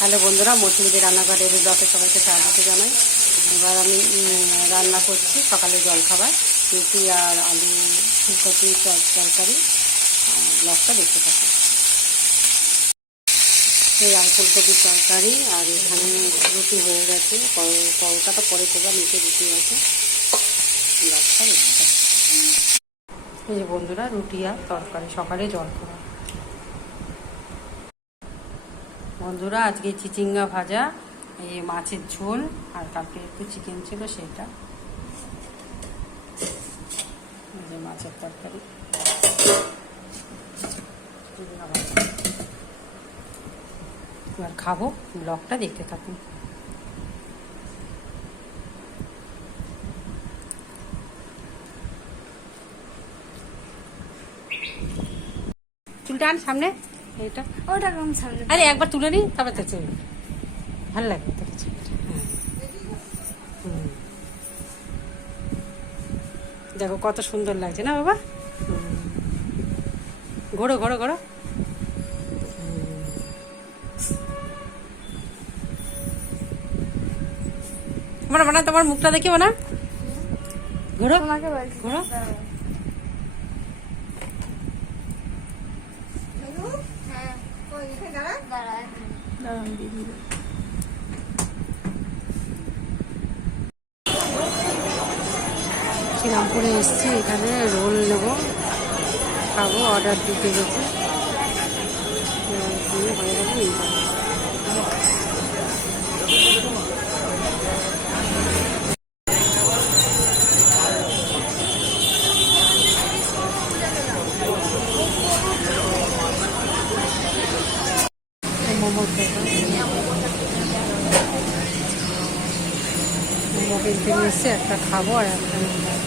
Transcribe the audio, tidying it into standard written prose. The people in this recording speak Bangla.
হ্যালো বন্ধুরা, মৌসুমীদের রান্নাঘরের ব্লকে সবাইকে স্বাগত জানাই। এবার আমি রান্না করছি সকালে জলখাবার, রুটি আর আলু ফুলকপি তরকারি। ব্লকটা দেখতে থাকি। এই আর ফুলকপির তরকারি আর এখানে রুটি হয়ে গেছে, পরোটাটা পরে করবার, নিচে রুটি আছে। ব্লকটা দেখতে থাকি। এই যে বন্ধুরা, রুটি আর তরকারি সকালে জলখাবার। বন্ধুরা, আজকে চিচিঙ্গা ভাজা, এই মাছের ঝোল, আর কালকে একটু চিকেন ছিল সেটা, এই যে মাছের তরকারি, চিচিঙ্গা ভাজা। এবার খাবো, ব্লগটা দেখতে থাকুন। চুলটা আন সামনে, এইটা ওটা কম সামনে। আরে একবার তুলে নিই, তবে তো চল, ভালো লাগবে তোর চুলটা। দেখো কত সুন্দর লাগছে না বাবা। ঘোরো ঘোরো ঘোরো। মানে তোমার মুখটা দেখিও না, ঘোরো তোমাকে বলছি ঘোরো। হ্যাঁ, দাঁড়া দিদি। শ্রীরামপুরে এসেছি, এখানে রোল নেবো, খাবো, অর্ডার দিতে গেছি। হয়ে গেলে নিয়ে যাবো। মোমোর দোকান, মোমো কিনতে নিয়ে এসছি, একটা খাবো আর একটা নিয়ে যাবো।